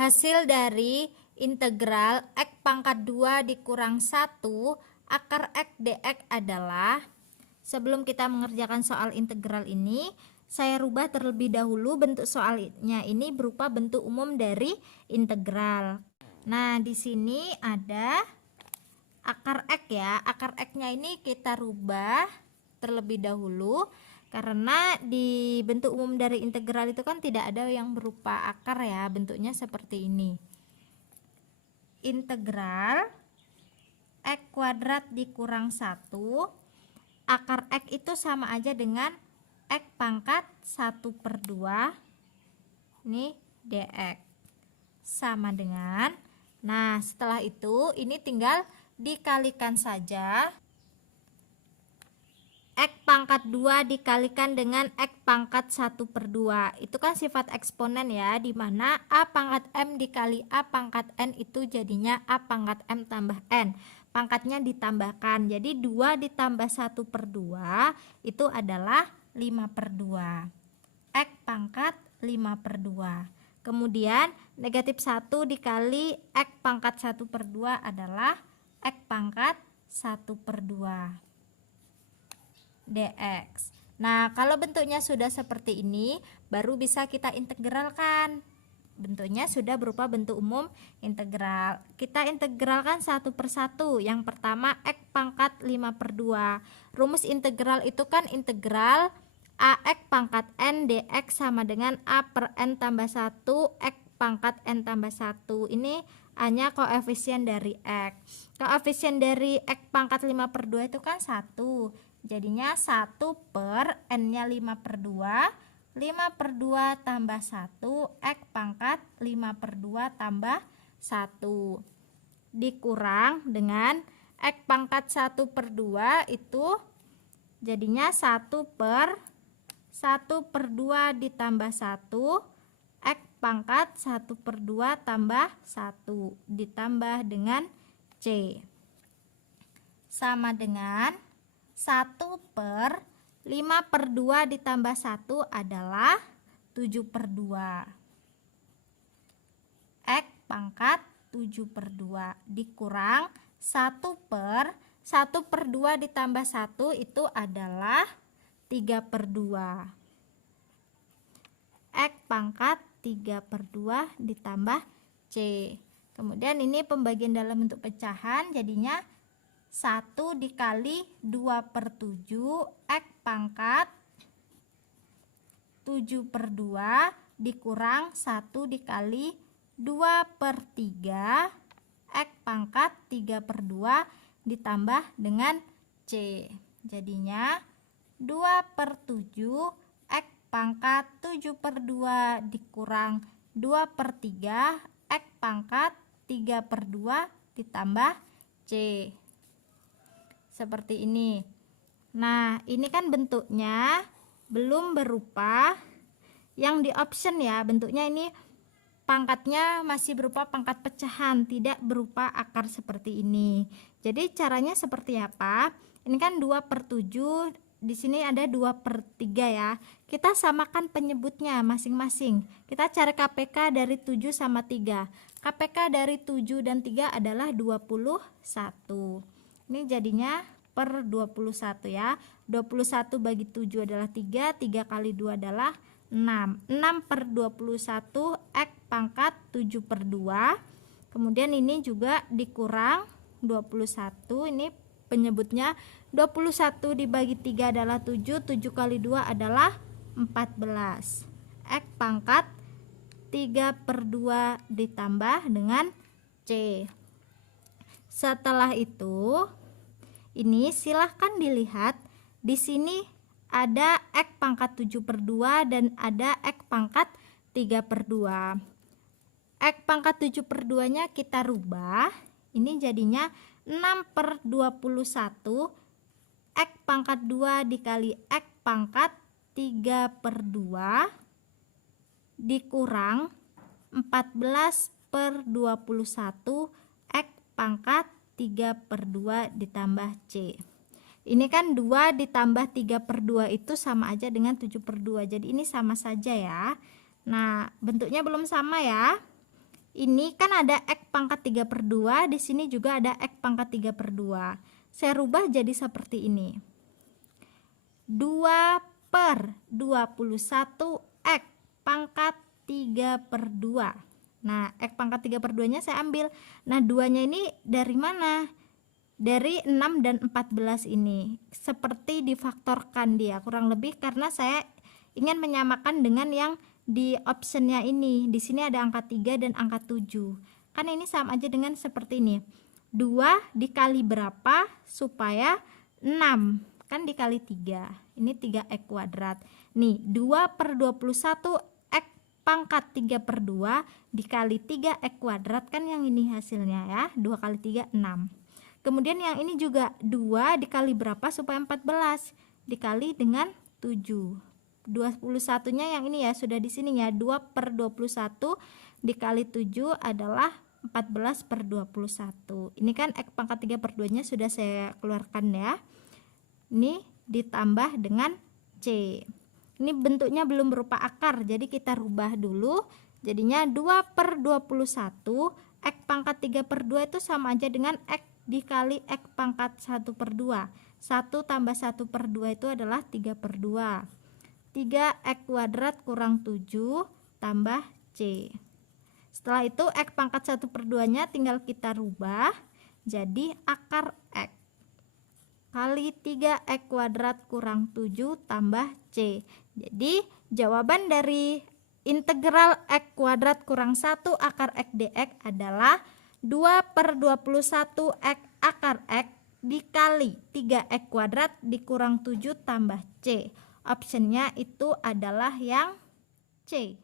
Hasil dari integral X pangkat 2 dikurang 1 akar X dx adalah, sebelum kita mengerjakan soal integral ini, saya rubah terlebih dahulu bentuk soalnya ini berupa bentuk umum dari integral. Nah, di sini ada akar X ya. Akar X-nya ini kita rubah terlebih dahulu karena di bentuk umum dari integral itu kan tidak ada yang berupa akar ya, bentuknya seperti ini. Integral X kuadrat dikurang 1, akar X itu sama aja dengan X pangkat 1/2 ini dx sama dengan, nah setelah itu ini tinggal dikalikan saja. X pangkat 2 dikalikan dengan X pangkat 1/2, itu kan sifat eksponen ya, dimana A pangkat M dikali A pangkat N itu jadinya A pangkat M tambah N, pangkatnya ditambahkan, jadi 2 ditambah 1/2 itu adalah 5/2, X pangkat 5/2. Kemudian negatif 1 dikali X pangkat 1/2 adalah X pangkat 1/2 dx. Nah, kalau bentuknya sudah seperti ini, baru bisa kita integralkan. Bentuknya sudah berupa bentuk umum integral. Kita integralkan satu persatu. Yang pertama X pangkat 5/2. Rumus integral itu kan integral AX pangkat N dx sama dengan A per N tambah 1 X pangkat N tambah 1. Ini hanya koefisien dari X. Koefisien dari X pangkat 5/2 itu kan 1. Jadinya 1 per N-nya 5/2, 5/2 tambah 1, X pangkat 5/2 tambah 1. Dikurang dengan X pangkat 1/2 itu jadinya 1 per 1/2 ditambah 1, X pangkat 1/2 tambah 1 ditambah dengan C. Sama dengan 1 per 5/2 ditambah 1 adalah 7/2. X pangkat 7/2 dikurang 1 per 1/2 ditambah 1 itu adalah 3/2. X pangkat 3/2 ditambah C. Kemudian ini pembagian dalam bentuk pecahan, jadinya 1 dikali 2/7 X pangkat 7/2 dikurang 1 dikali 2/3 X pangkat 3/2 ditambah dengan C. Jadinya 2/7 X pangkat 7/2 dikurang 2/3 X pangkat 3/2 ditambah C. Seperti ini. Nah, ini kan bentuknya belum berupa yang di option ya, bentuknya ini pangkatnya masih berupa pangkat pecahan, tidak berupa akar seperti ini. Jadi caranya seperti apa? Ini kan 2/7, di sini ada 2/3 ya. Kita samakan penyebutnya masing-masing. Kita cari KPK dari 7 sama 3. KPK dari 7 dan 3 adalah 21. Ini jadinya per 21 ya. 21 bagi 7 adalah 3, 3 kali 2 adalah 6. 6/21 X pangkat 7/2. Kemudian ini juga dikurang 21, ini penyebutnya 21 dibagi 3 adalah 7, 7 kali 2 adalah 14. X pangkat 3/2 ditambah dengan C. Setelah itu, ini silahkan dilihat di sini ada X pangkat 7/2 dan ada X pangkat 3/2. X pangkat 7/2 nya kita rubah, ini jadinya 6/21 X pangkat 2 dikali X pangkat 3/2 dikurang 14/21 X pangkat 3/2 ditambah C. Ini kan 2 ditambah 3/2 itu sama aja dengan 7/2, jadi ini sama saja ya. Nah, bentuknya belum sama ya. ini kan ada X pangkat 3/2, di sini juga ada X pangkat 3/2. Saya rubah jadi seperti ini. 2/21 X pangkat 3/2. Nah, X pangkat 3/2 nya saya ambil. Nah, 2-nya ini dari mana? Dari 6 dan 14 ini. Seperti difaktorkan dia, kurang lebih karena saya ingin menyamakan dengan yang di optionnya ini. Di sini ada angka 3 dan angka 7. Kan ini sama aja dengan seperti ini. 2 dikali berapa supaya 6? Kan dikali 3. Ini 3x kuadrat. Nih, 2/21 x pangkat 3/2 dikali 3x kuadrat, kan yang ini hasilnya ya. 2 kali 3 6. Kemudian yang ini juga 2 dikali berapa supaya 14? Dikali dengan 7. 21-nya yang ini ya, sudah di sini ya. 2/21 dikali 7 adalah 14/21. Ini kan X pangkat 3/2-nya sudah saya keluarkan ya. Ini ditambah dengan C. Ini bentuknya belum berupa akar, jadi kita rubah dulu. Jadinya 2/21 X pangkat 3/2 itu sama aja dengan X dikali X pangkat 1/2. 1 tambah 1/2 itu adalah 3/2. 3x kuadrat kurang 7 tambah C. Setelah itu X pangkat 1/2-nya tinggal kita rubah jadi akar X kali 3x kuadrat kurang 7 tambah C. Jadi jawaban dari integral X kuadrat kurang 1 akar X dx adalah 2/21 X akar X dikali 3x kuadrat dikurang 7 tambah C. Optionnya itu adalah yang C.